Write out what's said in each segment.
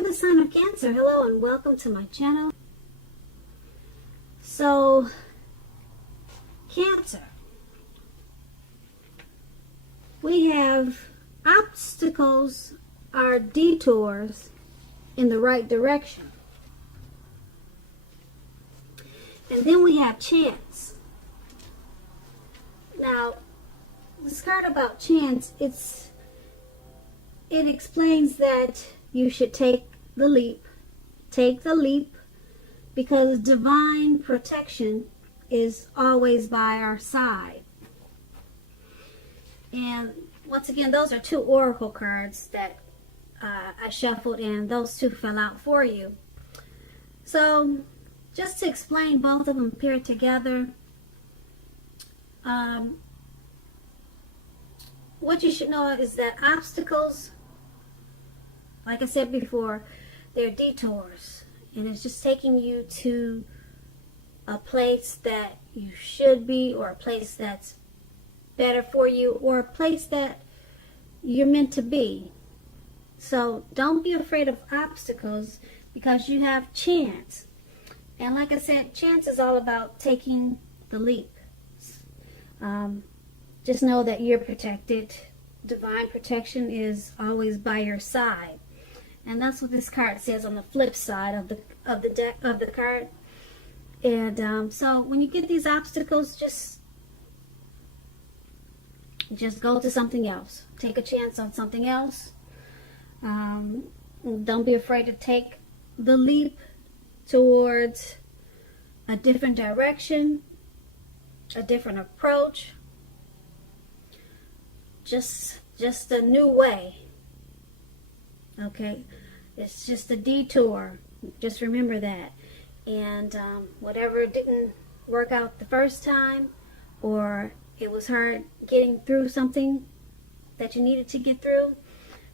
of the sign of Cancer, hello and welcome to my channel. So, Cancer, we have obstacles are detours in the right direction. And then we have chance. Now, this card about chance, it explains that you should take the leap. Take the leap because divine protection is always by our side. And once again, those are two oracle cards that I shuffled, and those two fell out for you. So, just to explain both of them paired together, what you should know is that obstacles, like I said before, they're detours, and it's just taking you to a place that you should be, or a place that's better for you, or a place that you're meant to be. So don't be afraid of obstacles because you have chance. And like I said, chance is all about taking the leap. Just know that you're protected. Divine protection is always by your side. And that's what this card says on the flip side of the card. And so when you get these obstacles, just go to something else. Take a chance on something else. Don't be afraid to take the leap towards a different direction, a different approach, just a new way. Okay, it's just a detour. Just remember that. And whatever didn't work out the first time, or it was hard getting through something that you needed to get through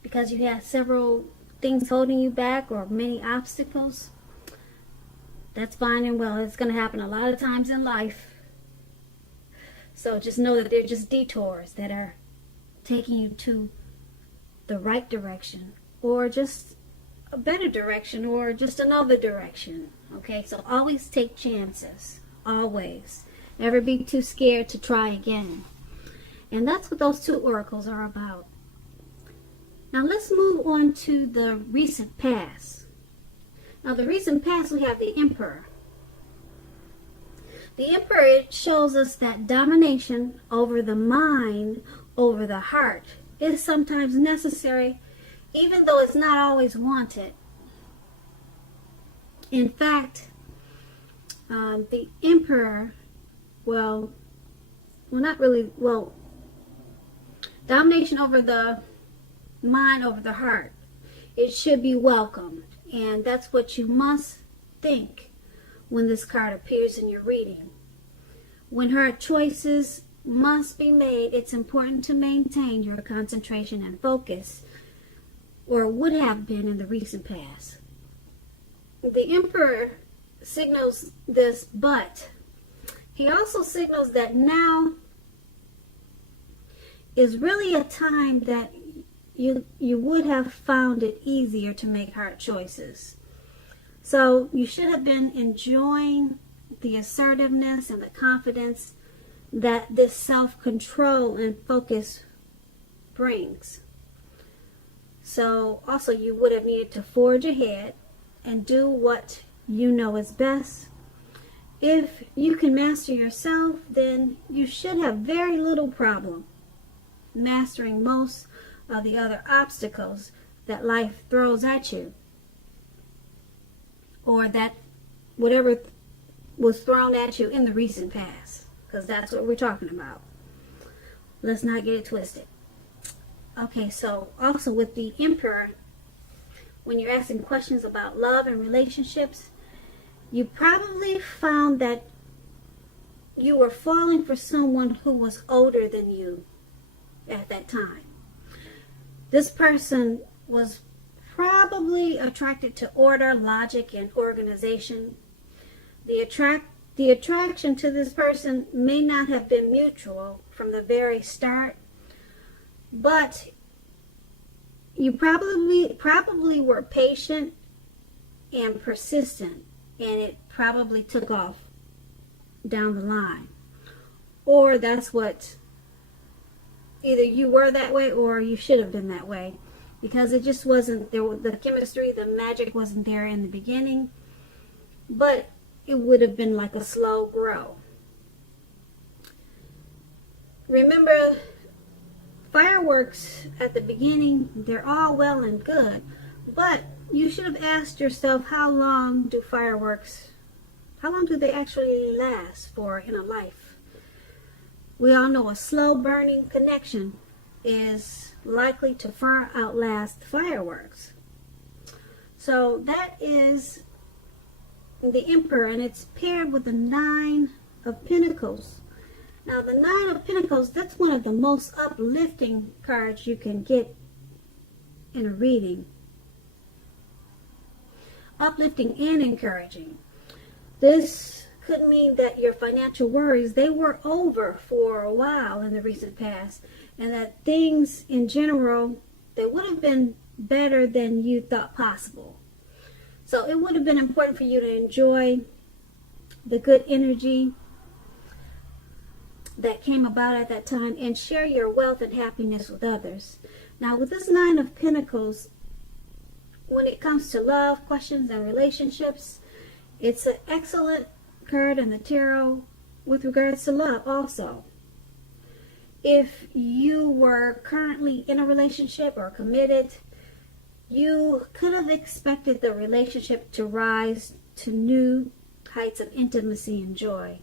because you had several things holding you back or many obstacles, that's fine and well. It's going to happen a lot of times in life. So just know that they're just detours that are taking you to the right direction, or just a better direction, or just another direction. Okay, so always take chances. Always. Never be too scared to try again. And that's what those two oracles are about. Now let's move on to the recent past. Now the recent past, we have the Emperor. The Emperor, it shows us that domination over the mind, over the heart, is sometimes necessary, even though it's not always wanted. In fact, the Emperor, domination over the mind, over the heart, it should be welcomed. And that's what you must think when this card appears in your reading. When hard choices must be made, it's important to maintain your concentration and focus, or would have been in the recent past. The Emperor signals this, but he also signals that now is really a time that you would have found it easier to make hard choices. So you should have been enjoying the assertiveness and the confidence that this self-control and focus brings. So also you would have needed to forge ahead and do what you know is best. If you can master yourself, then you should have very little problem mastering most of the other obstacles that life throws at you, or that whatever was thrown at you in the recent past, because that's what we're talking about. Let's not get it twisted. Okay, so also with the Emperor, when you're asking questions about love and relationships, you probably found that you were falling for someone who was older than you at that time. This person was probably attracted to order, logic, and organization. The attraction to this person may not have been mutual from the very start, but You probably were patient and persistent, and it probably took off down the line. Or that's what, either you were that way or you should have been that way, because it just wasn't there. The chemistry, the magic wasn't there in the beginning, but it would have been like a slow grow. Remember, fireworks at the beginning, they're all well and good, but you should have asked yourself, how long do they actually last for in a life? We all know a slow burning connection is likely to far outlast fireworks. So that is the Emperor, and it's paired with the Nine of Pentacles. Now the Nine of Pentacles, that's one of the most uplifting cards you can get in a reading. Uplifting and encouraging. This could mean that your financial worries, they were over for a while in the recent past, and that things in general, they would have been better than you thought possible. So it would have been important for you to enjoy the good energy that came about at that time and share your wealth and happiness with others. Now with this Nine of Pentacles, when it comes to love, questions, and relationships, it's an excellent card in the tarot with regards to love also. If you were currently in a relationship or committed, you could have expected the relationship to rise to new heights of intimacy and joy.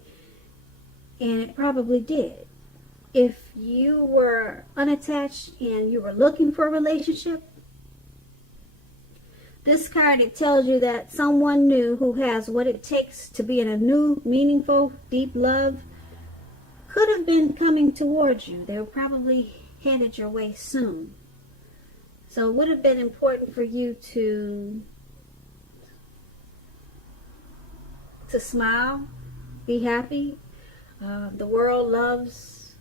And it probably did. If you were unattached and you were looking for a relationship, this card, it tells you that someone new who has what it takes to be in a new, meaningful, deep love could have been coming towards you. They were probably headed your way soon. So it would have been important for you to smile, be happy. The world loves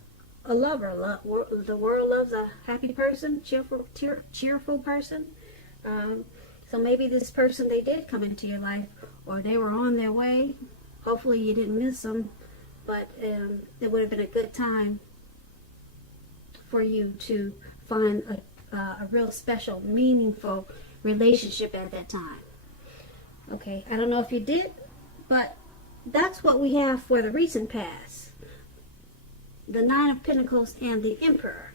a lover. The world loves a happy person, cheerful person. So maybe this person, they did come into your life, or they were on their way. Hopefully you didn't miss them, but it would have been a good time for you to find a real special, meaningful relationship at that time. Okay, I don't know if you did, but that's what we have for the recent past. The Nine of Pentacles and the Emperor.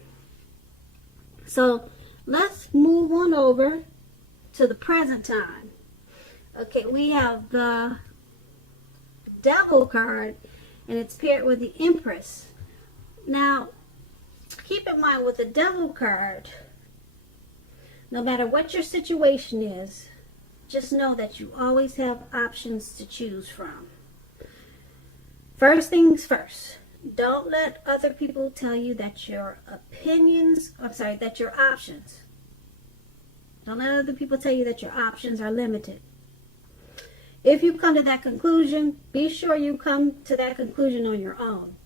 So let's move on over to the present time. Okay, we have the Devil card, and it's paired with the Empress. Now, keep in mind with the Devil card, no matter what your situation is, just know that you always have options to choose from. First things first, don't let other people tell you that your options. Don't let other people tell you that your options are limited. If you come to that conclusion, be sure you come to that conclusion on your own.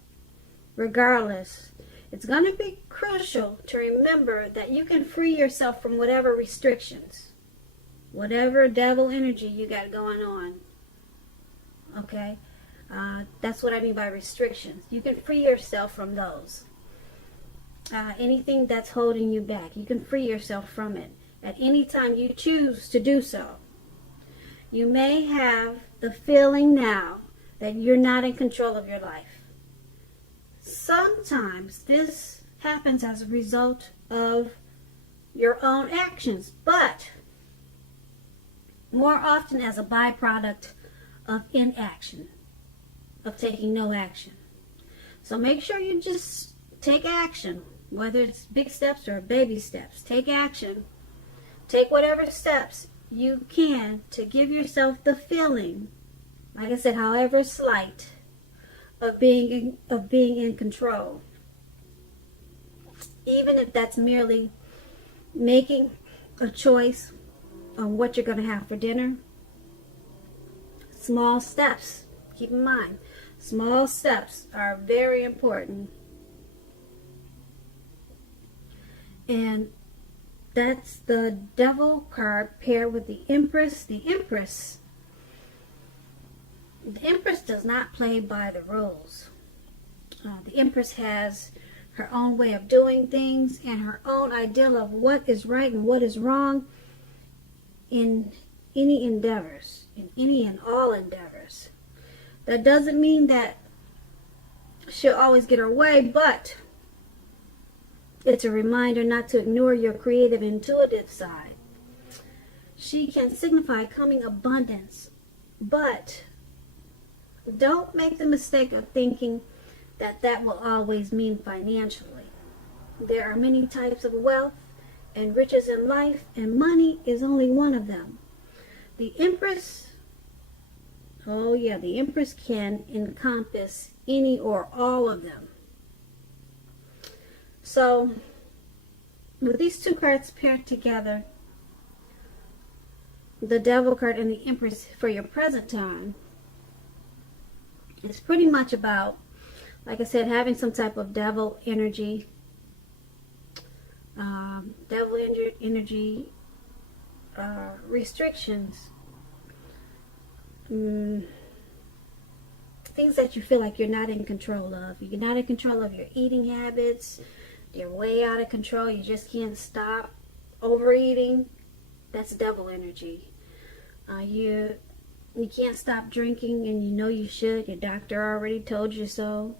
Regardless, it's going to be crucial to remember that you can free yourself from whatever restrictions, whatever devil energy you got going on. Okay? That's what I mean by restrictions. You can free yourself from those. Anything that's holding you back, you can free yourself from it at any time you choose to do so. You may have the feeling now that you're not in control of your life. Sometimes this happens as a result of your own actions, but more often as a byproduct of inaction, of taking no action. So make sure you just take action, whether it's big steps or baby steps. Take action. Take whatever steps you can to give yourself the feeling, like I said, however slight, of being in control. Even if that's merely making a choice on what you're going to have for dinner. Small steps. Keep in mind, small steps are very important. And that's the Devil card paired with the Empress. The Empress does not play by the rules. The Empress has her own way of doing things and her own ideal of what is right and what is wrong in any endeavors, in any and all endeavors. That doesn't mean that she'll always get her way, but it's a reminder not to ignore your creative, intuitive side. She can signify coming abundance, but don't make the mistake of thinking that that will always mean financially. There are many types of wealth and riches in life, and money is only one of them. The Empress, oh yeah, the Empress can encompass any or all of them. So, with these two cards paired together, the Devil card and the Empress for your present time, it's pretty much about, like I said, having some type of devil energy, restrictions, things that you feel like you're not in control of. You're not in control of your eating habits. You're way out of control. You just can't stop overeating. That's devil energy. You can't stop drinking and you know you should. Your doctor already told you so.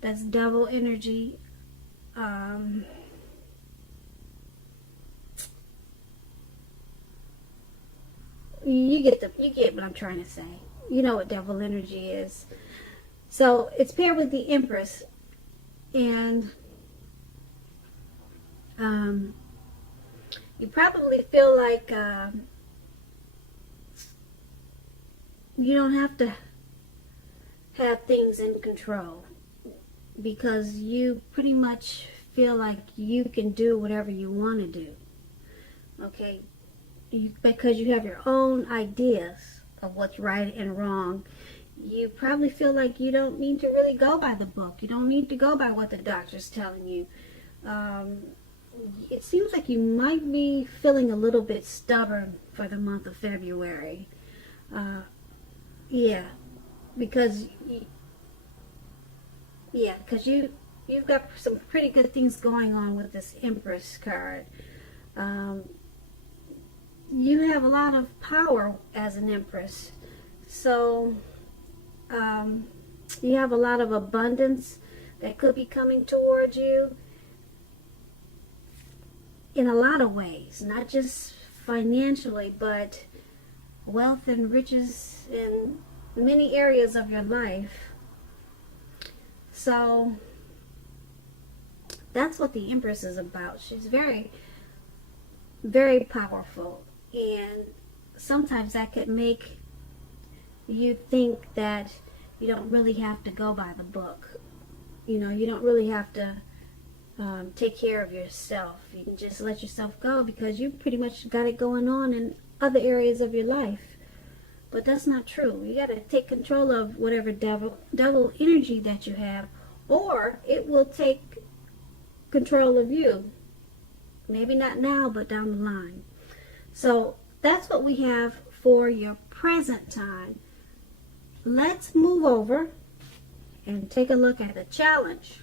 That's devil energy. You get what I'm trying to say. You know what devil energy is. So it's paired with the Empress, and you probably feel like you don't have to have things in control, because you pretty much feel like you can do whatever you want to do. Okay? Because you have your own ideas of what's right and wrong. You probably feel like you don't need to really go by the book. You don't need to go by what the doctor's telling you. It seems like you might be feeling a little bit stubborn for the month of February. Yeah, because you've got some pretty good things going on with this Empress card. You have a lot of power as an Empress, so you have a lot of abundance that could be coming towards you in a lot of ways, not just financially, but wealth and riches in many areas of your life. So that's what the Empress is about. She's very, very powerful, and sometimes that could make you think that you don't really have to go by the book. You know, you don't really have to take care of yourself. You can just let yourself go because you pretty much got it going on in other areas of your life. But that's not true. You got to take control of whatever devil energy that you have, or it will take control of you. Maybe not now, but down the line. So that's what we have for your present time. Let's move over and take a look at the challenge.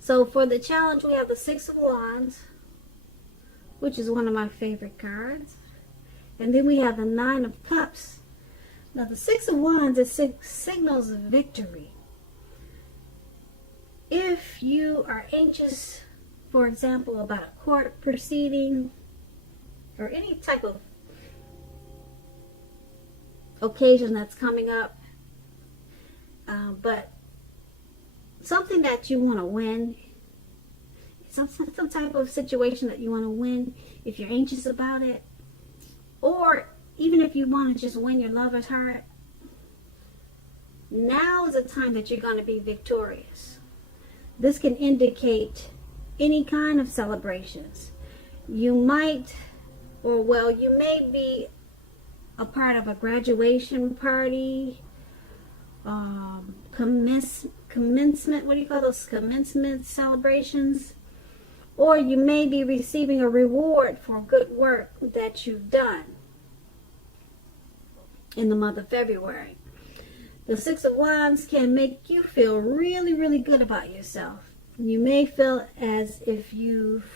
So for the challenge, we have the Six of Wands, which is one of my favorite cards. And then we have the Nine of Cups. Now the Six of Wands, it signals victory. If you are anxious, for example, about a court proceeding or any type of occasion that's coming up, but something that you want to win, some type of situation that you want to win, if you're anxious about it, or even if you want to just win your lover's heart, now is the time that you're going to be victorious. This can indicate any kind of celebrations. You might, or well, you may be a part of a graduation party, commencement, what do you call those, commencement celebrations, or you may be receiving a reward for good work that you've done in the month of February. The Six of Wands can make you feel really, really good about yourself. You may feel as if you've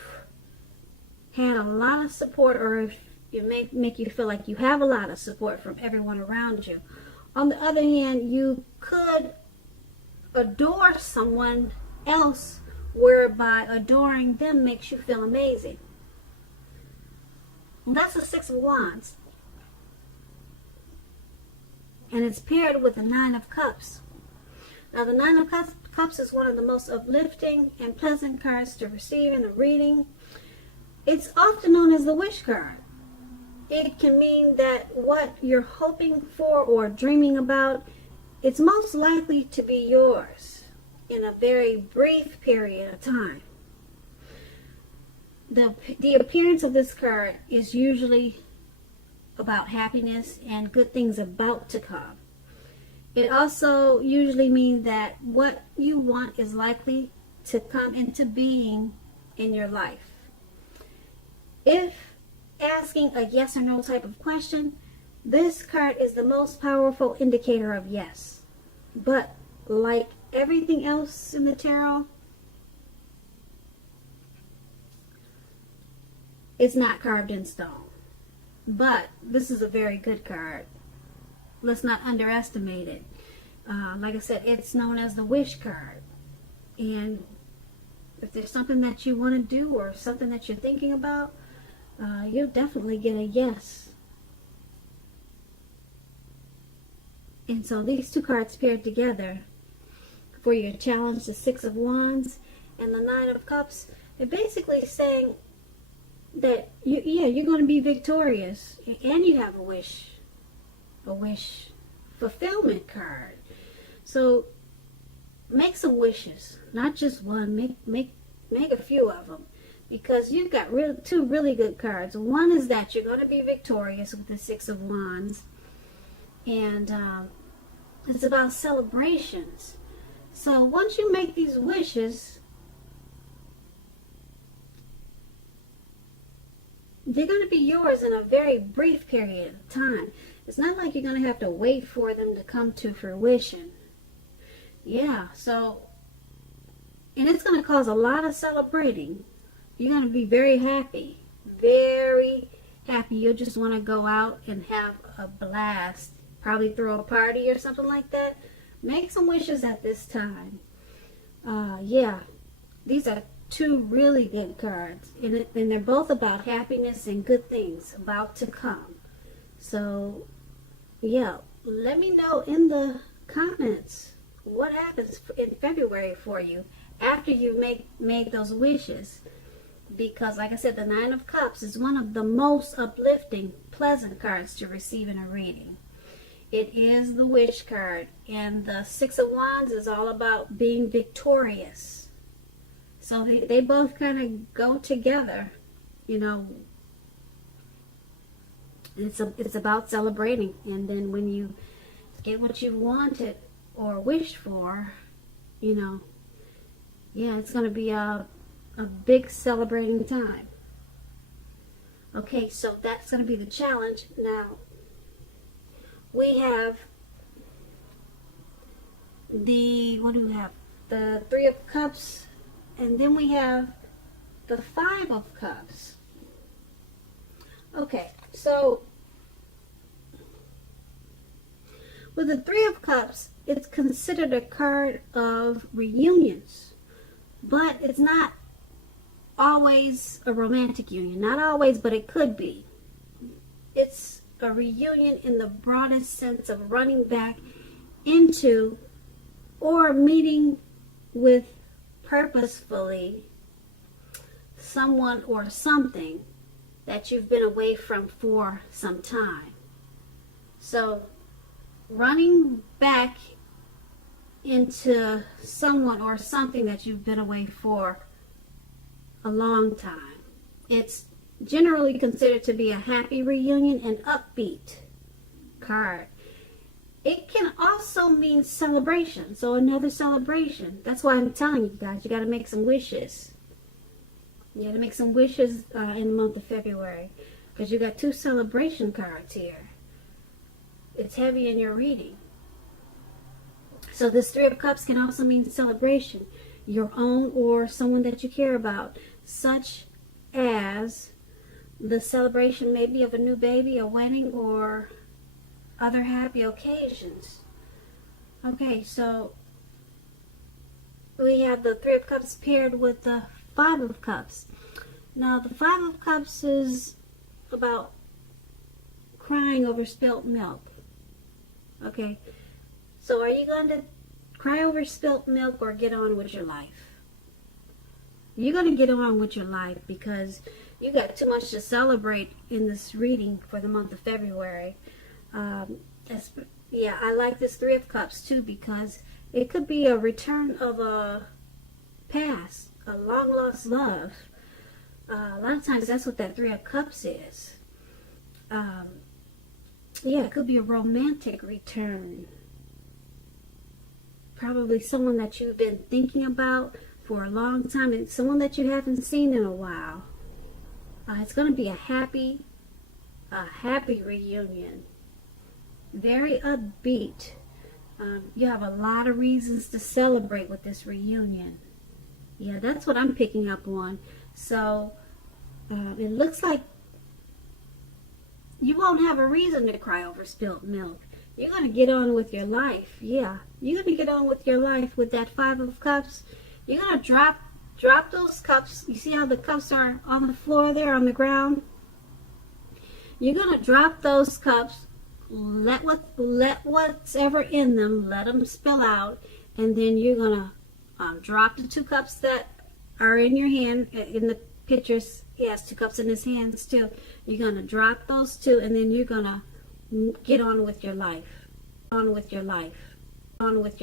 had a lot of support, or if it may make you feel like you have a lot of support from everyone around you. On the other hand, you could adore someone else, whereby adoring them makes you feel amazing. And that's the Six of Wands. And it's paired with the Nine of Cups. Now, the Nine of Cups is one of the most uplifting and pleasant cards to receive in a reading. It's often known as the wish card. It can mean that what you're hoping for or dreaming about, it's most likely to be yours in a very brief period of time. The appearance of this card is usually about happiness and good things about to come. It also usually means that what you want is likely to come into being in your life. If asking a yes or no type of question, this card is the most powerful indicator of yes. But like everything else in the tarot, it's not carved in stone. But this is a very good card. Let's not underestimate it. Like I said, it's known as the wish card. And if there's something that you want to do or something that you're thinking about, you'll definitely get a yes. And so these two cards paired together for your challenge, the Six of Wands and the Nine of Cups, they're basically saying that you're going to be victorious, and you have a wish fulfillment card. So make some wishes, not just one. Make a few of them, because you've got two really good cards. One is that you're going to be victorious with the Six of Wands, and it's about celebrations. So once you make these wishes, they're going to be yours in a very brief period of time. It's not like you're going to have to wait for them to come to fruition. Yeah, so, and it's going to cause a lot of celebrating. You're going to be very happy. Very happy. You'll just want to go out and have a blast. Probably throw a party or something like that. Make some wishes at this time. Yeah, these are two really good cards, and they're both about happiness and good things about to come. So yeah, let me know in the comments what happens in February for you after you made those wishes, because like I said, the Nine of Cups is one of the most uplifting, pleasant cards to receive in a reading. It is the wish card, and the Six of Wands is all about being victorious. So they both kind of go together, you know. It's about celebrating, and then when you get what you wanted or wished for, you know, yeah, it's going to be a big celebrating time. Okay, so that's going to be the challenge. Now, we have what do we have? The Three of Cups, and then we have the Five of Cups. Okay, so with the Three of Cups, it's considered a card of reunions, but it's not always a romantic union. Not always, but it could be. It's a reunion in the broadest sense of running back into or meeting with purposefully someone or something that you've been away from for some time. So running back into someone or something that you've been away for a long time. It's generally considered to be a happy reunion and upbeat card. It can also mean celebration, so another celebration. That's why I'm telling you guys, you got to make some wishes. You got to make some wishes in the month of February, because you got 2 celebration cards here. It's heavy in your reading. So this 3 of Cups can also mean celebration, your own or someone that you care about, such as the celebration maybe of a new baby, a wedding, or other happy occasions. Okay, so we have the 3 of Cups paired with the 5 of Cups. Now, the 5 of Cups is about crying over spilt milk. Okay, so are you going to cry over spilt milk or get on with your life? You're going to get on with your life, because you got too much to celebrate in this reading for the month of February. Yeah, I like this 3 of Cups too, because it could be a return of a past, a long lost love. A lot of times that's what that 3 of Cups is. Yeah, it could be a romantic return. Probably someone that you've been thinking about for a long time, and someone that you haven't seen in a while. It's going to be a happy reunion. Very upbeat. You have a lot of reasons to celebrate with this reunion. Yeah, that's what I'm picking up on. So it looks like you won't have a reason to cry over spilt milk. You're going to get on with your life. Yeah, you're going to get on with your life with that 5 of Cups. You're going to drop those cups. You see how the cups are on the floor there, on the ground? You're going to drop those cups. Let what's ever in them, let them spill out. And then you're going to drop the 2 cups that are in your hand. In the pictures, he has 2 cups in his hands too. You're going to drop those 2, and then you're going to get on with your life. On with your life. On with your